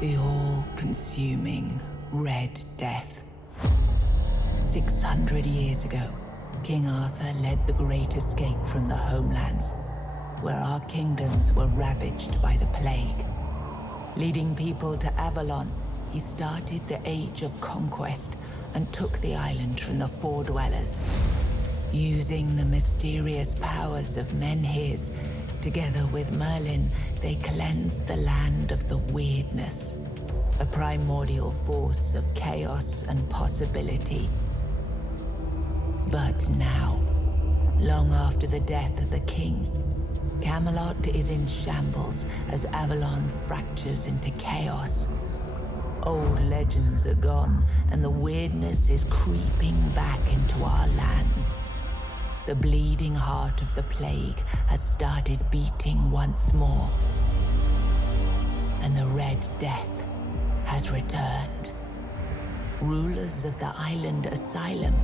The all-consuming Red Death. 600 years ago, King Arthur led the Great Escape from the homelands, where our kingdoms were ravaged by the plague. Leading people to Avalon, he started the Age of Conquest and took the island from the Four Dwellers. Using the mysterious powers of Menhirs, together with Merlin, they cleansed the land of the weirdness, a primordial force of chaos and possibility. But now, long after the death of the king, Camelot is in shambles as Avalon fractures into chaos. Old legends are gone, and the weirdness is creeping back into our lands. The bleeding heart of the plague has started beating once more, and the Red Death has returned. Rulers of the island Asylum,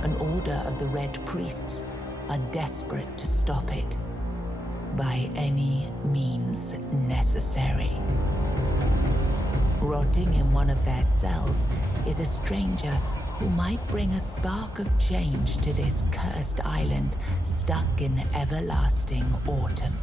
an order of the Red Priests, are desperate to stop it by any means necessary. Rotting in one of their cells is a stranger who might bring a spark of change to this cursed island stuck in everlasting autumn.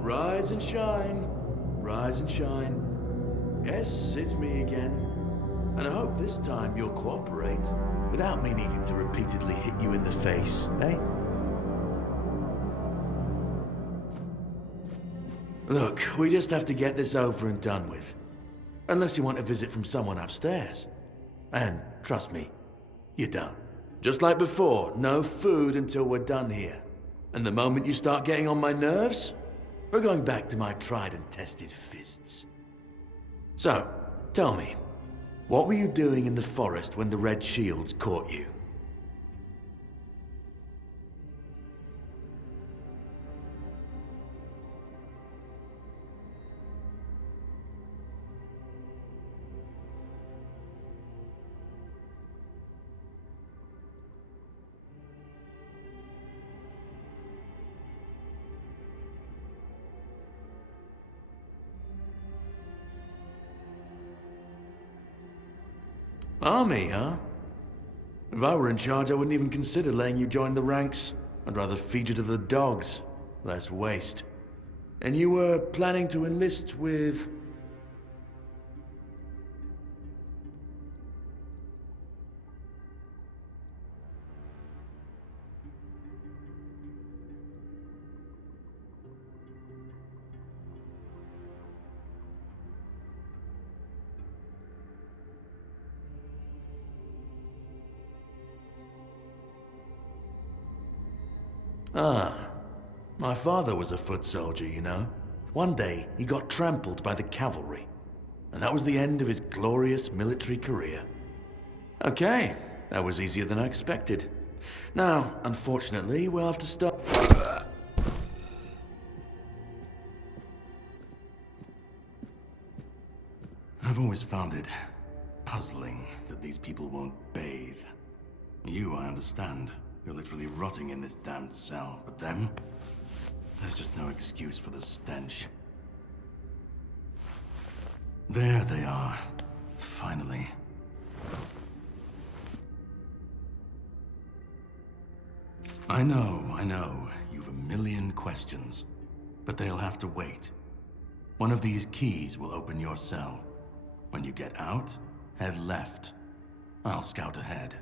Rise and shine, rise and shine. Yes, it's me again. And I hope this time you'll cooperate, without me needing to repeatedly hit you in the face, eh? Look, we just have to get this over and done with. Unless you want a visit from someone upstairs. And trust me, you don't. Just like before, no food until we're done here. And the moment you start getting on my nerves, we're going back to my tried and tested fists. So, tell me, what were you doing in the forest when the Red Shields caught you? Army, huh? If I were in charge, I wouldn't even consider letting you join the ranks. I'd rather feed you to the dogs. Less waste. And you were planning to enlist with... Ah, my father was a foot soldier, you know. One day, he got trampled by the cavalry. And that was the end of his glorious military career. Okay, that was easier than I expected. Now, unfortunately, we'll have to start... I've always found it puzzling that these people won't bathe. You, I understand. You're literally rotting in this damned cell, but them? There's just no excuse for the stench. There they are, finally. I know, you've a million questions, but they'll have to wait. One of these keys will open your cell. When you get out, head left. I'll scout ahead.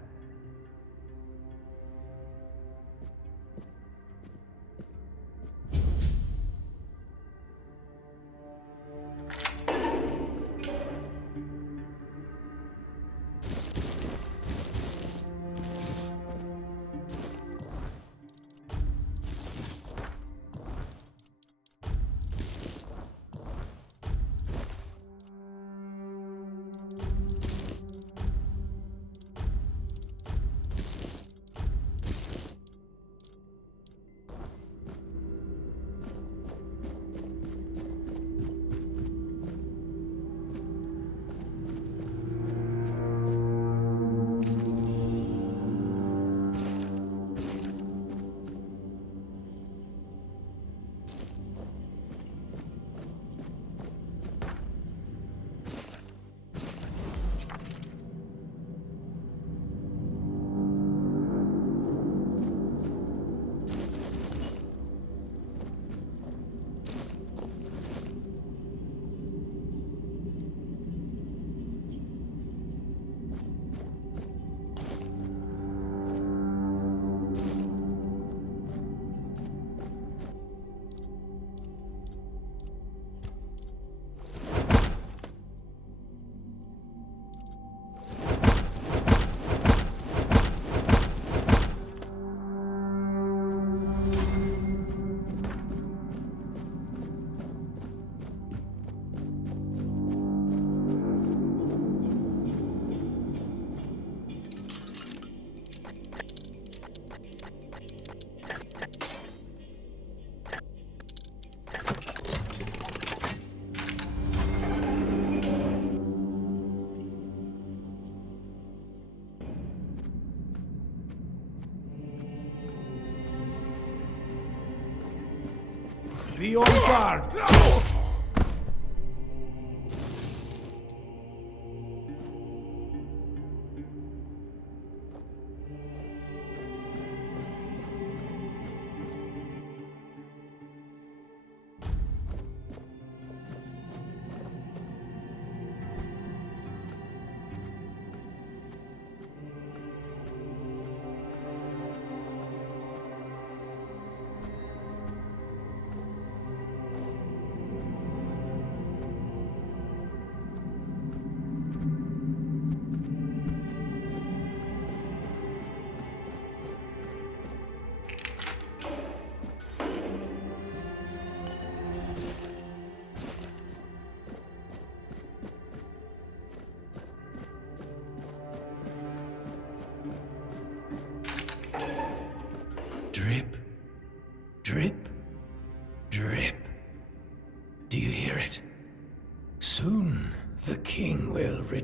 Be on guard!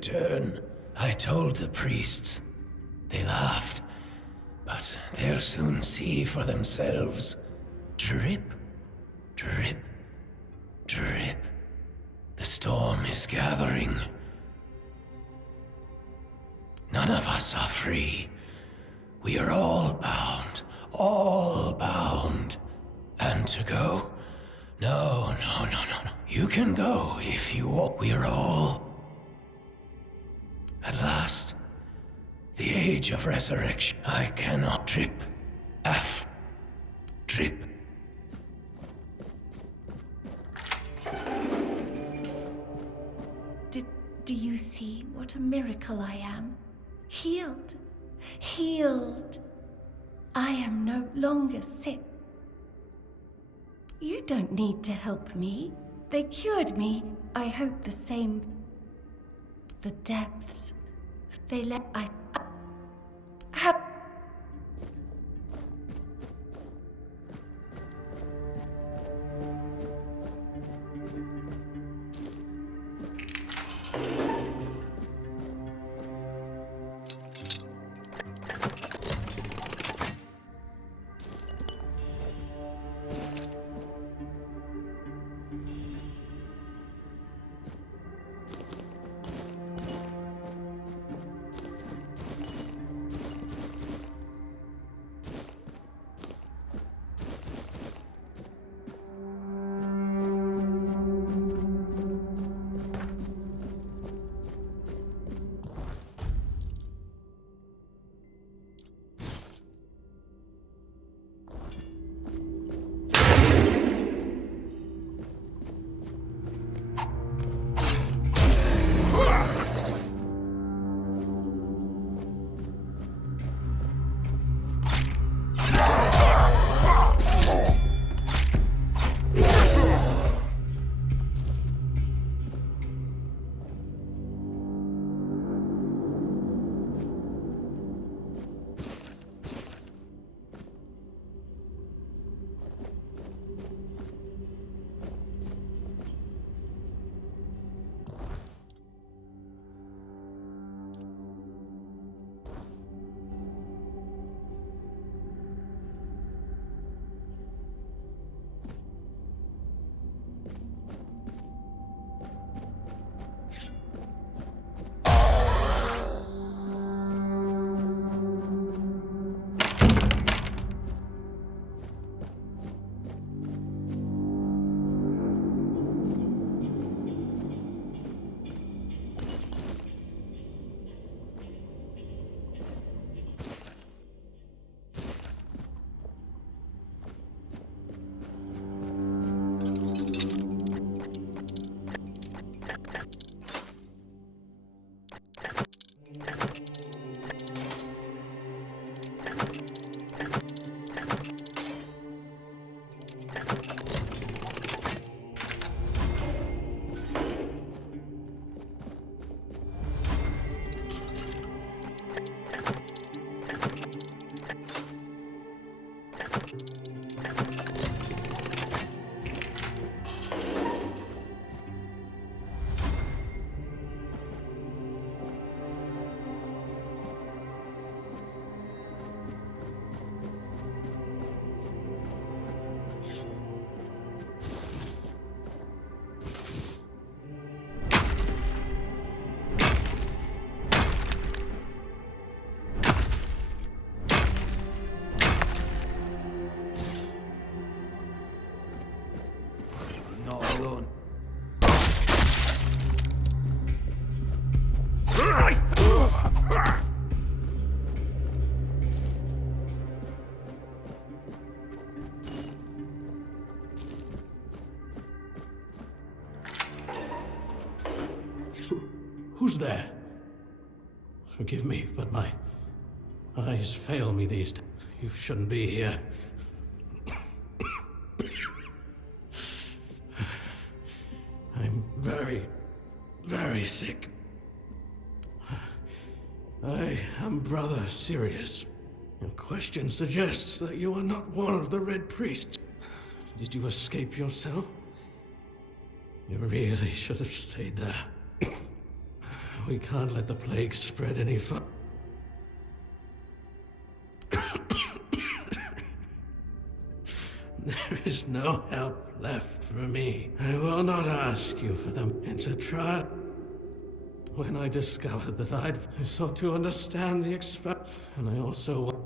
return. I told the priests. They laughed. But they'll soon see for themselves. Drip, drip, drip. The storm is gathering. None of us are free. We are all bound. All bound. And to go? No. You can go if you want. We are all... At last, the age of resurrection. I cannot drip. Drip. Do you see what a miracle I am? Healed. Healed. I am no longer sick. You don't need to help me. They cured me. I hope the same. The depths. They let... I have... Who's there? Forgive me, but my eyes fail me these days. You shouldn't be here. I'm very, very sick. I am rather serious. Your question suggests that you are not one of the Red Priests. Did you escape yourself? You really should have stayed there. We can't let the plague spread any further. There is no help left for me. I will not ask you for them. It's a trial. When I discovered that I sought to understand the and I also...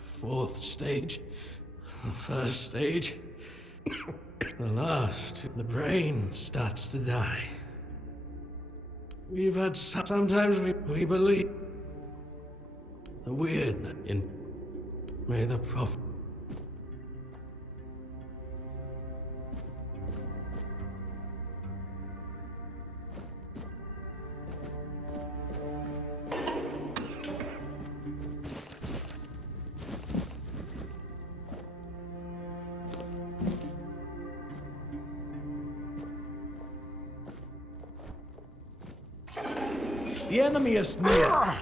Fourth stage. The first stage. The last. The brain starts to die. We've had sometimes we believe the weirdness in may the prophet. The enemy is near.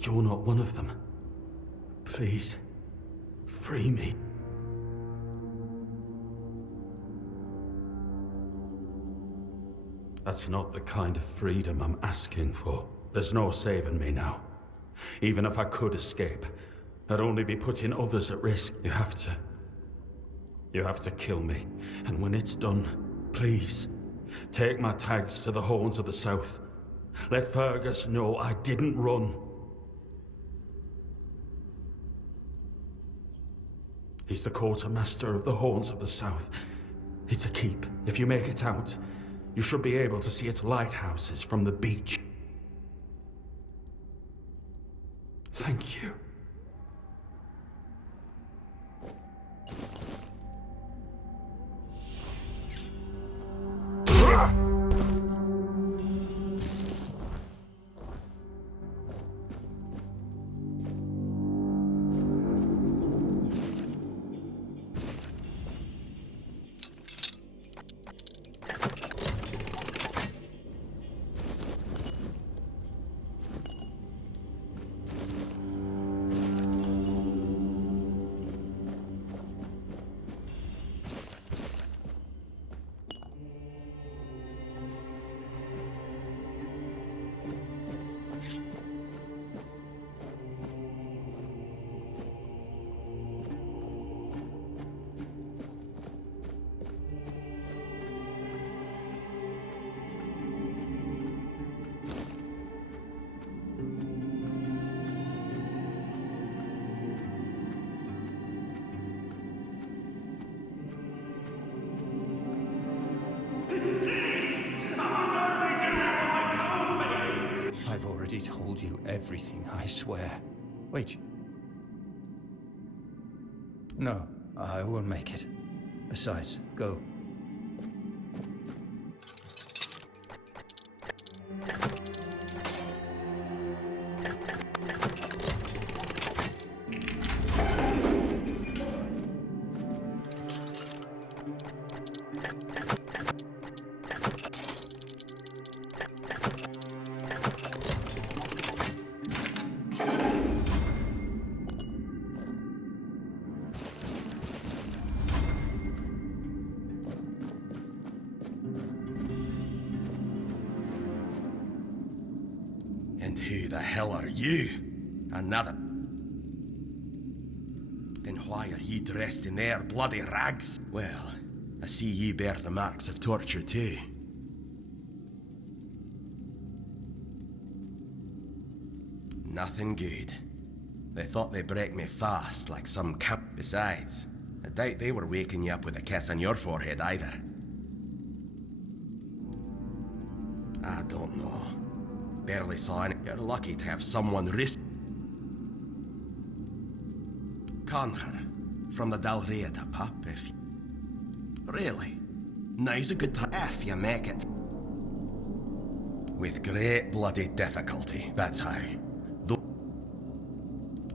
You're not one of them. Please, free me. That's not the kind of freedom I'm asking for. There's no saving me now. Even if I could escape, I'd only be putting others at risk. You have to kill me. And when it's done, please, take my tags to the Horns of the South. Let Fergus know I didn't run. He's the quartermaster of the Horns of the South. It's a keep. If you make it out, you should be able to see its lighthouses from the beach. Thank you. I've already told you everything, I swear. Wait. No, I won't make it. Besides, go. And who the hell are you? Another... Then why are you dressed in their bloody rags? Well, I see you bear the marks of torture too. Nothing good. They thought they'd break me fast, like some cap. Besides, I doubt they were waking you up with a kiss on your forehead either. I don't know. Barely saw any. You're lucky to have someone risk. Conquer from the Dalrieta pup if you... Really? Now's a good time if you make it. With great bloody difficulty, that's how. Though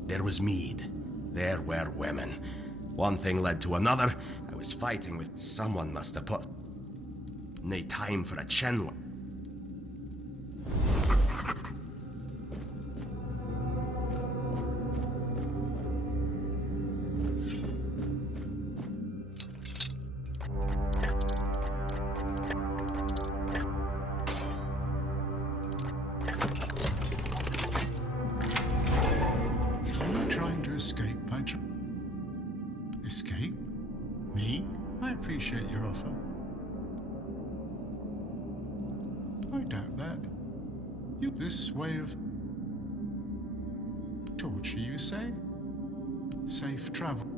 there was mead. There were women. One thing led to another. I was fighting with... Someone must have put... No time for a chin. escape by Escape? Me? I appreciate your offer. I doubt that. You this way of torture, you say? Safe travel.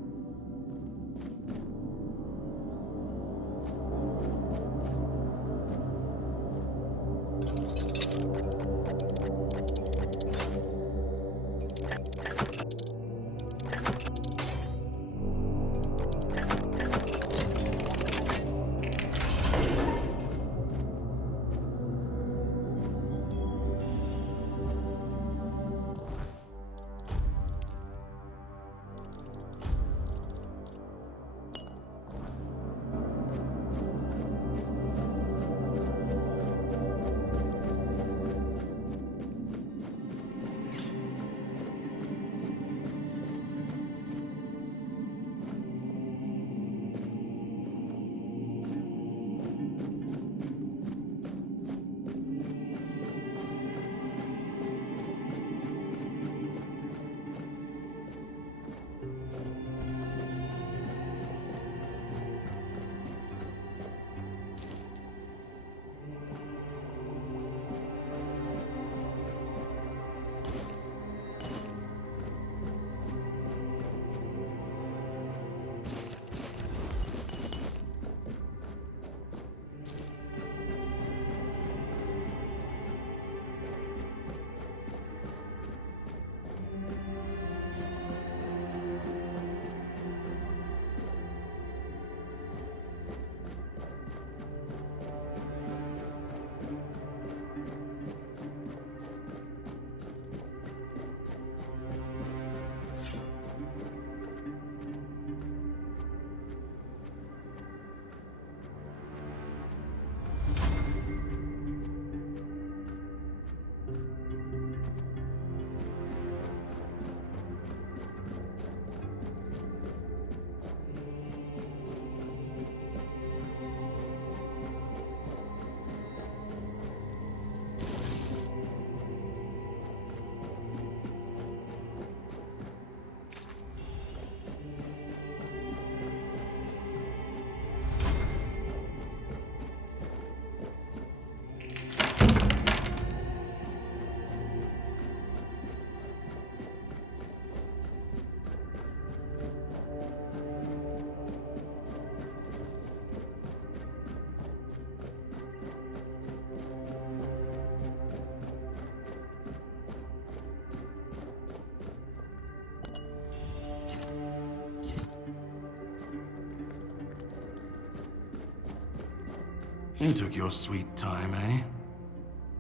You took your sweet time, eh?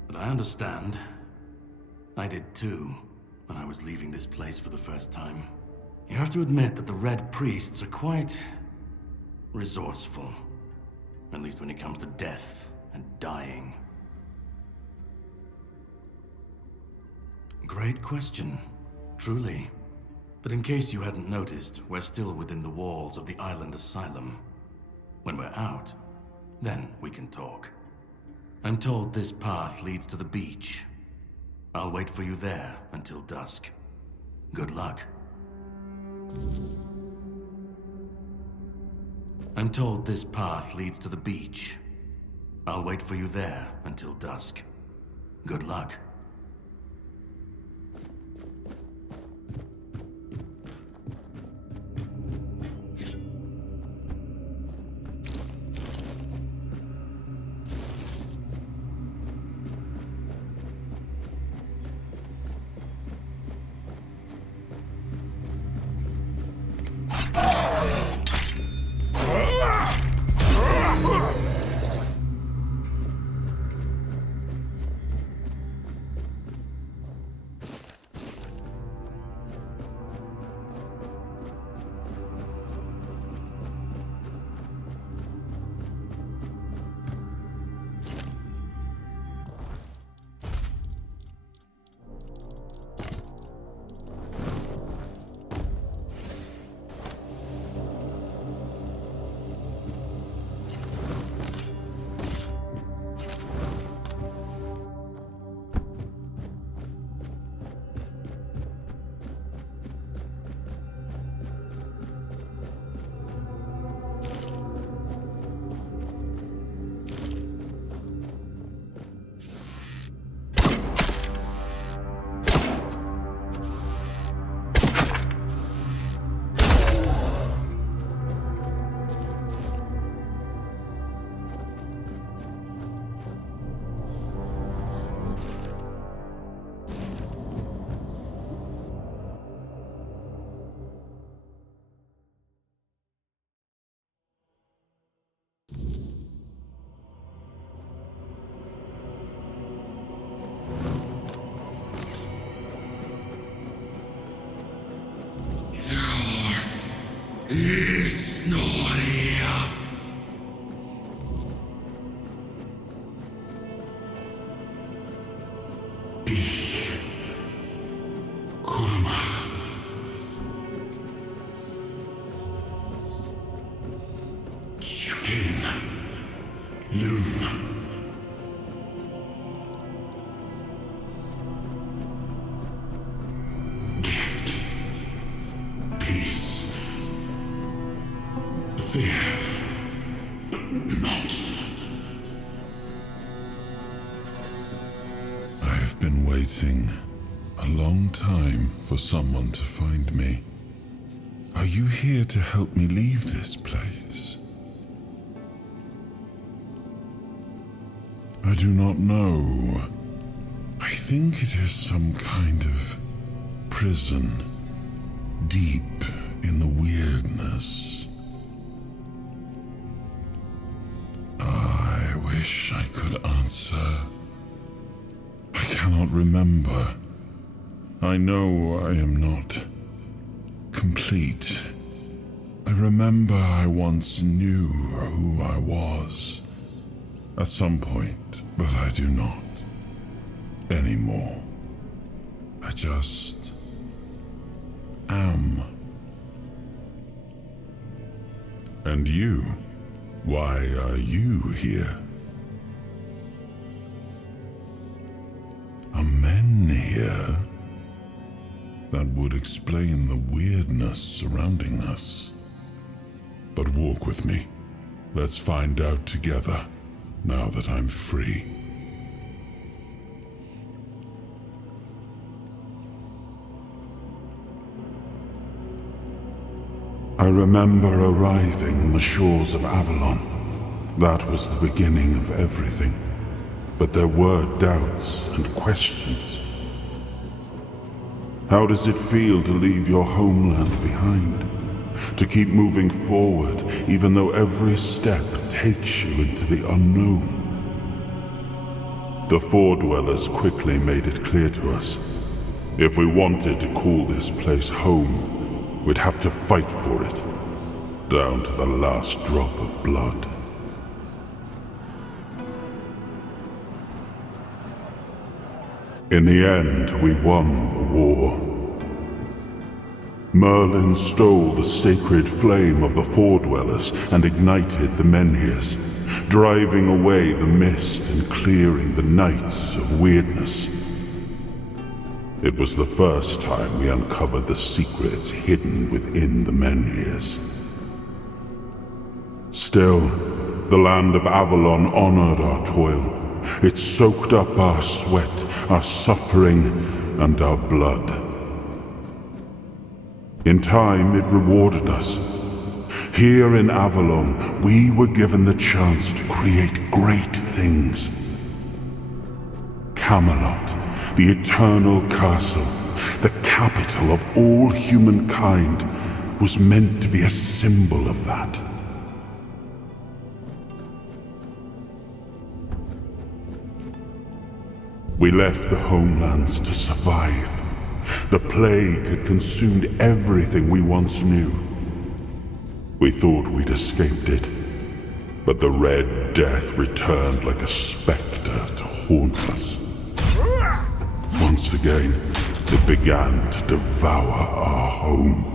But I understand. I did too, when I was leaving this place for the first time. You have to admit that the Red Priests are quite resourceful. At least when it comes to death and dying. Great question, truly. But in case you hadn't noticed, we're still within the walls of the island asylum. When we're out, then we can talk. I'm told this path leads to the beach. I'll wait for you there until dusk. Good luck. I'm told this path leads to the beach. I'll wait for you there until dusk. Good luck. is not here. Be Kurma. Skin. Loom. I've been waiting a long time for someone to find me. Are you here to help me leave this place? I do not know. I think it is some kind of prison, deep in the weirdness. I wish I could answer. I cannot remember. I know I am not complete. I remember I once knew who I was at some point, but I do not anymore. I just am. And you? Why are you here? Are men here? That would explain the weirdness surrounding us. But walk with me. Let's find out together, now that I'm free. I remember arriving on the shores of Avalon. That was the beginning of everything. But there were doubts and questions. How does it feel to leave your homeland behind? To keep moving forward, even though every step takes you into the unknown? The Four Dwellers quickly made it clear to us. If we wanted to call this place home, we'd have to fight for it, down to the last drop of blood. In the end, we won the war. Merlin stole the sacred flame of the Four Dwellers and ignited the Menhirs, driving away the mist and clearing the nights of weirdness. It was the first time we uncovered the secrets hidden within the Menhirs. Still, the land of Avalon honored our toil. It soaked up our sweat, our suffering, and our blood. In time, it rewarded us. Here in Avalon, we were given the chance to create great things. Camelot, the eternal castle, the capital of all humankind, was meant to be a symbol of that. We left the homelands to survive. The plague had consumed everything we once knew. We thought we'd escaped it, but the Red Death returned like a specter to haunt us. Once again, it began to devour our home.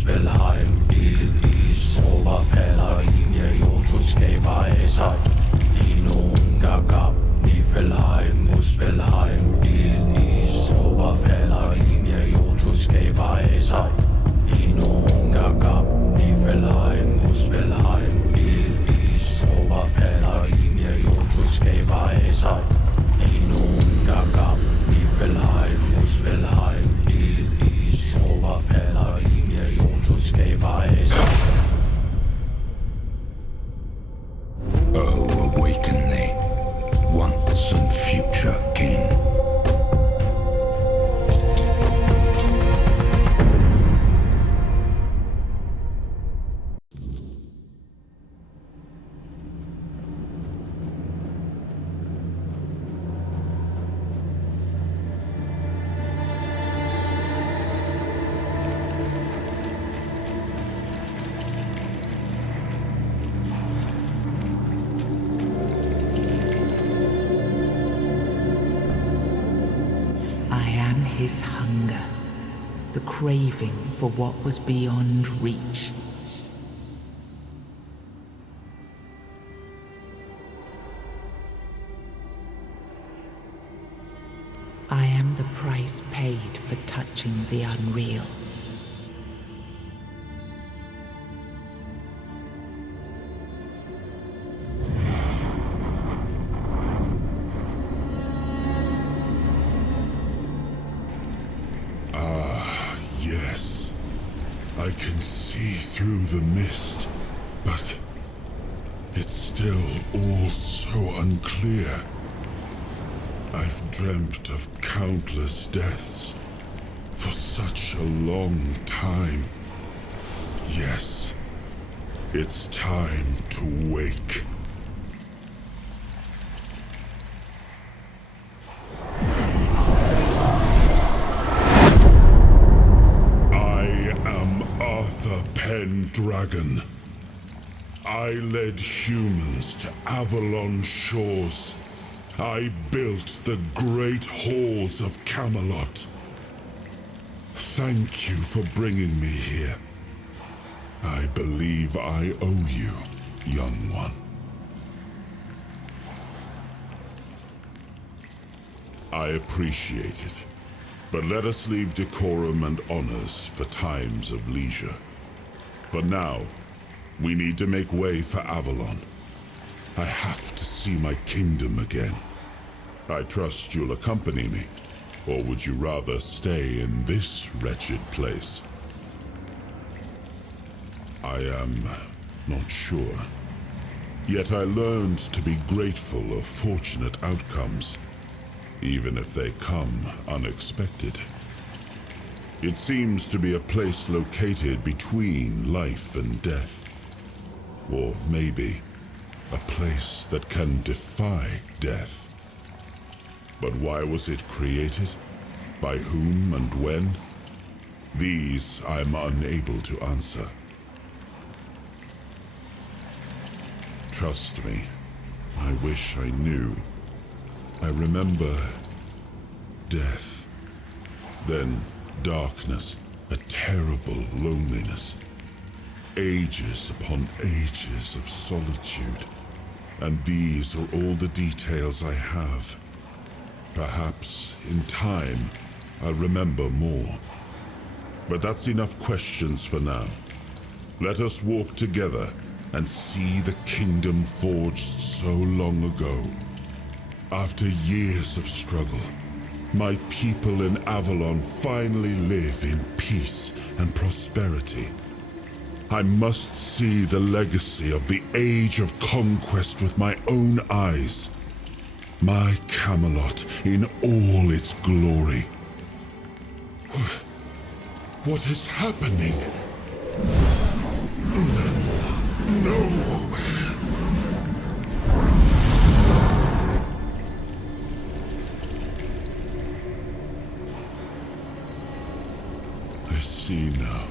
Muspelheim, Is, Oberfäller, Linie, Jotutsgeber, Esai, Inung, Gagab, Niflheim, Muspelheim, Is, Oberfäller, Linie, Jotutsgeber, Esai, Inung, Gagab, Niflheim, Muspelheim, Is, Oberfäller, Linie, Jotutsgeber, Esai, Inung, Gagab, Niflheim, Muspelheim, Is, Oberfäller, Linie, Jotutsgeber, Esai. Oh, awaken thee, once and future king. His hunger, the craving for what was beyond reach. I am the price paid for touching the unreal. I can see through the mist, but it's still all so unclear. I've dreamt of countless deaths for such a long time. Yes, it's time to wake. Dragon. I led humans to Avalon shores. I built the great halls of Camelot. Thank you for bringing me here. I believe I owe you, young one. I appreciate it, but let us leave decorum and honors for times of leisure. For now, we need to make way for Avalon. I have to see my kingdom again. I trust you'll accompany me, or would you rather stay in this wretched place? I am not sure. Yet I learned to be grateful of fortunate outcomes, even if they come unexpected. It seems to be a place located between life and death. Or maybe a place that can defy death. But why was it created? By whom and when? These I'm unable to answer. Trust me, I wish I knew. I remember death, then darkness, a terrible loneliness. Ages upon ages of solitude. And these are all the details I have. Perhaps, in time, I'll remember more. But that's enough questions for now. Let us walk together and see the kingdom forged so long ago. After years of struggle, my people in Avalon finally live in peace and prosperity. I must see the legacy of the Age of Conquest with my own eyes. My Camelot in all its glory. What is happening? No! I see now.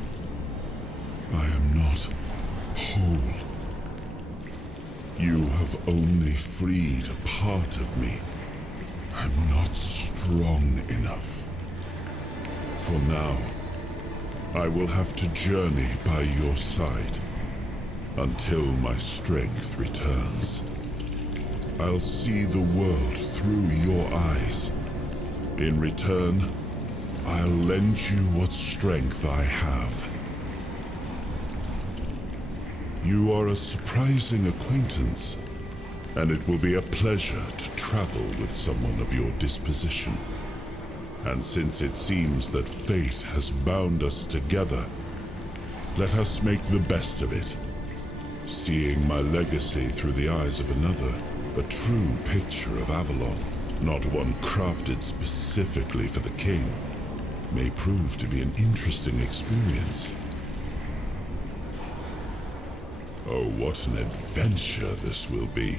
I am not whole. You have only freed a part of me. I'm not strong enough. For now, I will have to journey by your side until my strength returns. I'll see the world through your eyes. In return, I'll lend you what strength I have. You are a surprising acquaintance, and it will be a pleasure to travel with someone of your disposition. And since it seems that fate has bound us together, let us make the best of it. Seeing my legacy through the eyes of another, a true picture of Avalon, not one crafted specifically for the king, may prove to be an interesting experience. Oh, what an adventure this will be.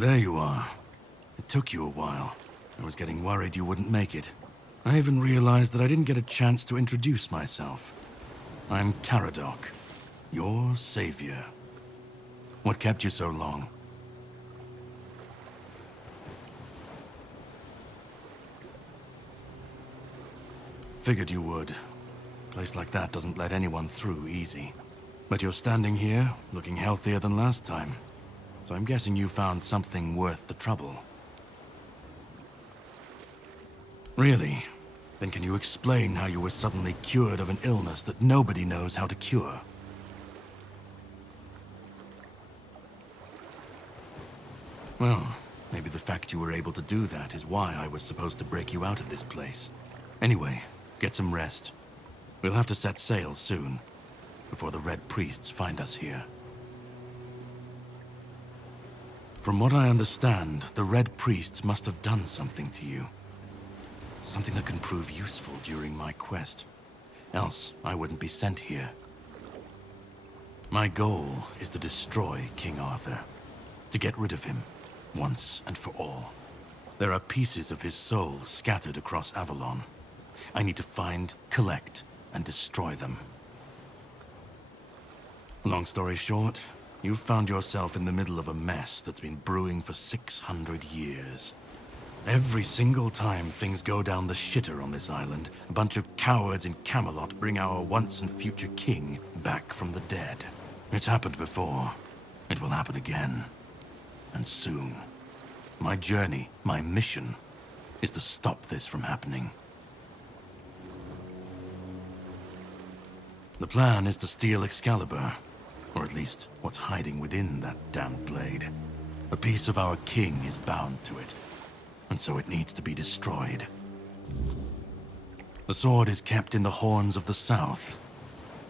There you are. It took you a while. I was getting worried you wouldn't make it. I even realized that I didn't get a chance to introduce myself. I'm Caradoc, your savior. What kept you so long? Figured you would. A place like that doesn't let anyone through easy. But you're standing here, looking healthier than last time. So I'm guessing you found something worth the trouble. Really? Then can you explain how you were suddenly cured of an illness that nobody knows how to cure? Well, maybe the fact you were able to do that is why I was supposed to break you out of this place. Anyway, get some rest. We'll have to set sail soon, before the Red Priests find us here. From what I understand, the Red Priests must have done something to you. Something that can prove useful during my quest. Else, I wouldn't be sent here. My goal is to destroy King Arthur. To get rid of him, once and for all. There are pieces of his soul scattered across Avalon. I need to find, collect, and destroy them. Long story short, you've found yourself in the middle of a mess that's been brewing for 600 years. Every single time things go down the shitter on this island, a bunch of cowards in Camelot bring our once and future king back from the dead. It's happened before. It will happen again. And soon. My journey, my mission, is to stop this from happening. The plan is to steal Excalibur, or at least what's hiding within that damned blade. A piece of our king is bound to it, and so it needs to be destroyed. The sword is kept in the Horns of the South.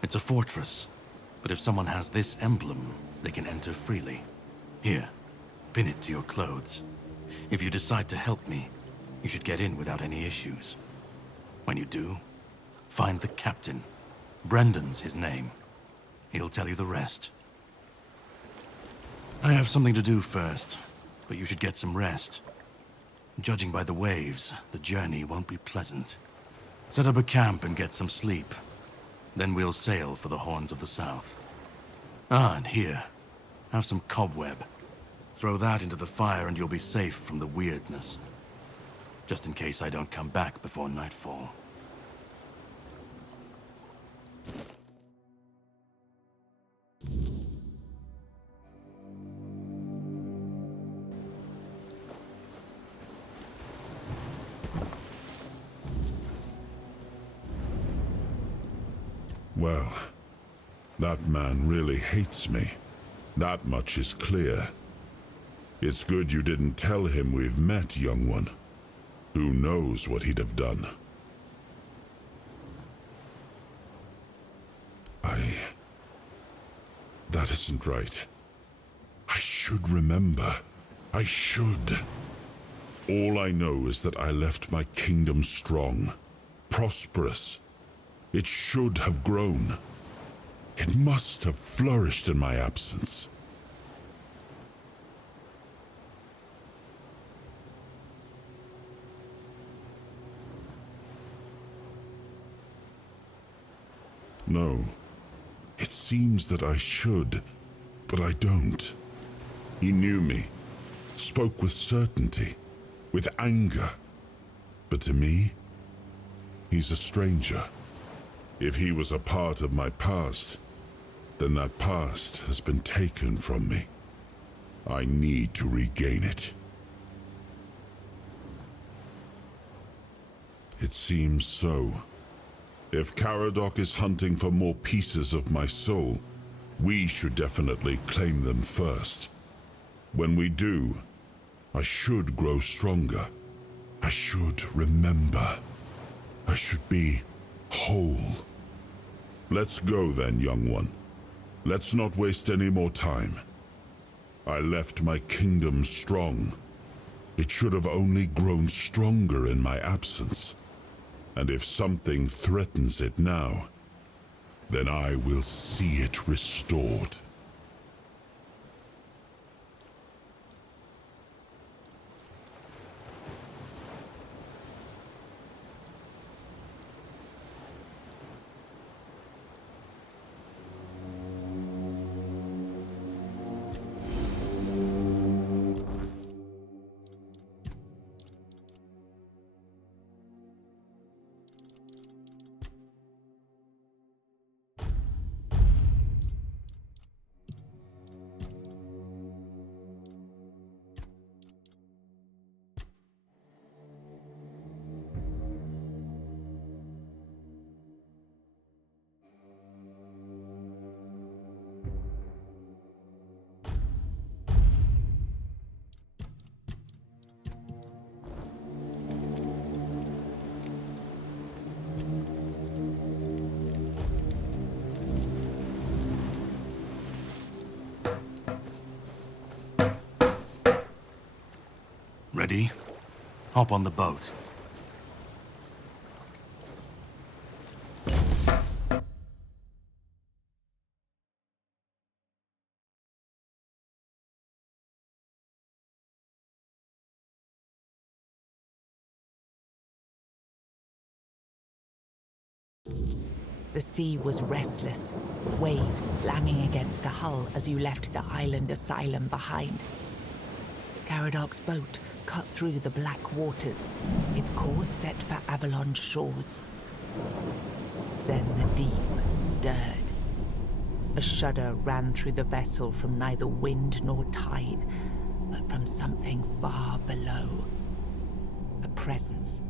It's a fortress, but if someone has this emblem, they can enter freely. Here, pin it to your clothes. If you decide to help me, you should get in without any issues. When you do, find the captain. Brendan's his name. He'll tell you the rest. I have something to do first, but you should get some rest. Judging by the waves, the journey won't be pleasant. Set up a camp and get some sleep. Then we'll sail for the Horns of the South. Ah, and here, have some cobweb. Throw that into the fire and you'll be safe from the weirdness. Just in case I don't come back before nightfall. Well, that man really hates me. That much is clear. It's good you didn't tell him we've met, young one. Who knows what he'd have done? That isn't right. I should remember. I should. All I know is that I left my kingdom strong, prosperous. It should have grown. It must have flourished in my absence. No. It seems that I should, but I don't. He knew me, spoke with certainty, with anger. But to me, he's a stranger. If he was a part of my past, then that past has been taken from me. I need to regain it. It seems so. If Caradoc is hunting for more pieces of my soul, we should definitely claim them first. When we do, I should grow stronger. I should remember. I should be whole. Let's go then, young one. Let's not waste any more time. I left my kingdom strong. It should have only grown stronger in my absence. And if something threatens it now, then I will see it restored. Ready? Hop on the boat. The sea was restless, waves slamming against the hull as you left the island asylum behind. Garadoc's boat cut through the black waters, its course set for Avalon shores. Then the deep stirred. A shudder ran through the vessel from neither wind nor tide, but from something far below. A presence,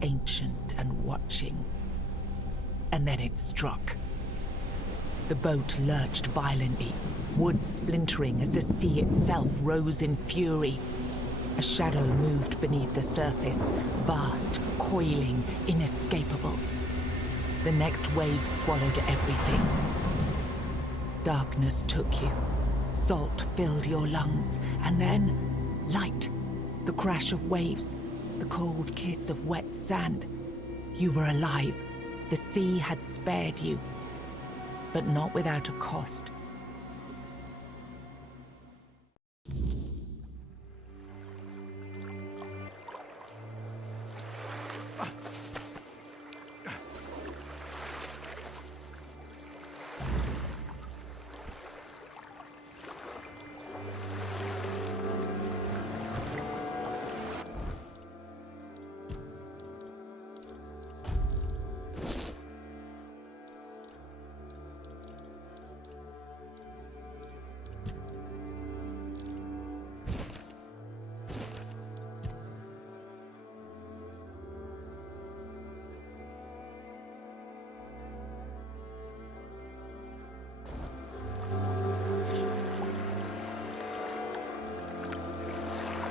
ancient and watching. And then it struck. The boat lurched violently, wood splintering as the sea itself rose in fury. A shadow moved beneath the surface, vast, coiling, inescapable. The next wave swallowed everything. Darkness took you. Salt filled your lungs, and then light. The crash of waves, the cold kiss of wet sand. You were alive. The sea had spared you, but not without a cost.